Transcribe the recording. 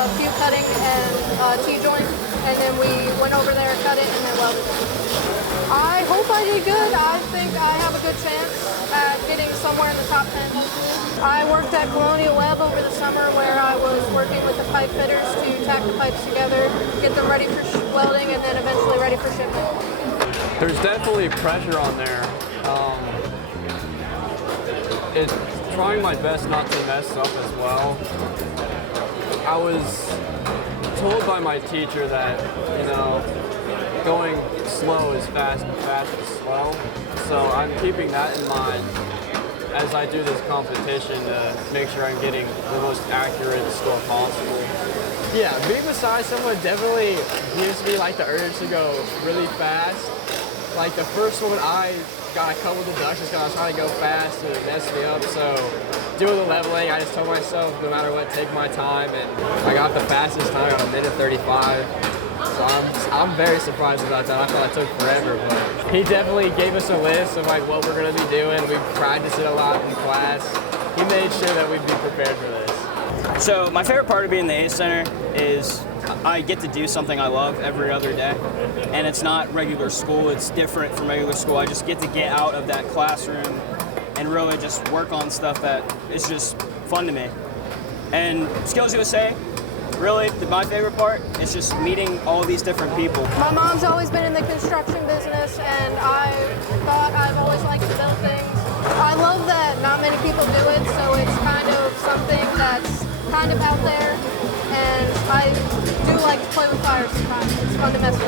a few cutting and T-joints, and then we went over there, cut it, and then welded it. I hope I did good. I think I have a good chance at getting somewhere in the top 10. I worked at Colonial Web over the summer where I was working with the pipe fitters to tack the pipes together, get them ready for welding, and then eventually ready for shipment. There's definitely pressure on there. It's trying my best not to mess up as well. I was told by my teacher that, going slow is fast and fast is slow. So I'm keeping that in mind as I do this competition to make sure I'm getting the most accurate score possible. Yeah, being beside someone definitely gives me like the urge to go really fast. Like the first one, I got a couple deductions because I was trying to go fast and it messed me up. So doing the leveling, I just told myself no matter what, take my time, and I got the fastest time at 1:35. So I'm very surprised about that. I thought it took forever, but he definitely gave us a list of like what we're gonna be doing. We practiced it a lot in class. He made sure that we'd be prepared for this. So my favorite part of being the ACE Center is I get to do something I love every other day, and it's not regular school. It's different from regular school. I just get to get out of that classroom and really just work on stuff that is just fun to me. And SkillsUSA, really, my favorite part is just meeting all these different people. My mom's always been in the construction business, and I thought I've always liked to build things. I love that not many people do it, so it's kind of something that's kind of out there, and I do like to play with fire sometimes. It's fun to mess with.